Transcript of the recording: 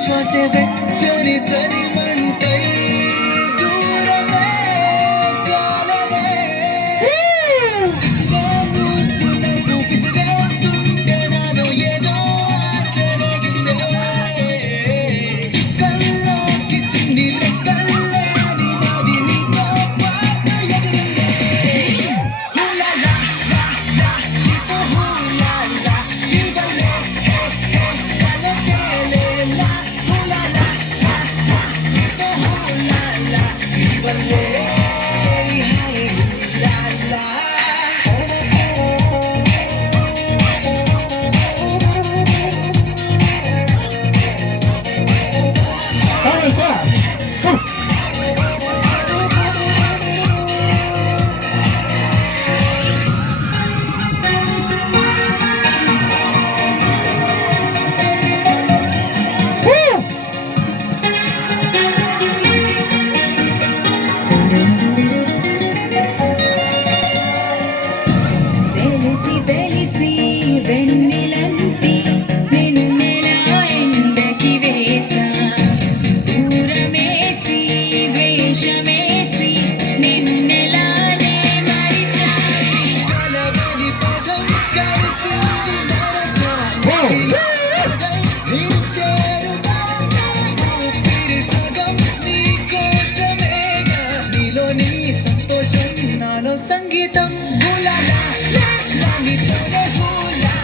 శ్వాసే వెచ్చని చలి మంటై దూరమే కాలమే విసిరే నువ్వు నన్ను విసిరేస్తుంటే నాలో ఏదో ఆశ రేగిందే చుక్కల్లోకి చిన్ని రెక్కల్లే నీ మాది నీతో పాటు ఎగిరిందే హూలా లా లా లా నీతో హూలా లా నీ వల్లే వల తేలేలా హూలా లా లా లా నీతో హూలా లా నీ వల్లే హాయ్ హూలా లా తెలిసి తెలిసి వెన్నెలంటి నిన్నెలా ఎండకి వేసా దూరమేసి ద్వేషమేసి నిన్నెలానే మరిచా చలవని పదం కలిసింది మనసా పదై నీ చేరువాసా ఊపిరి సగం నీ కోసమేగా నీలో నీ సంతోషం నాలో సంగీతం హూలా లా లా లా నీతోనే హూలా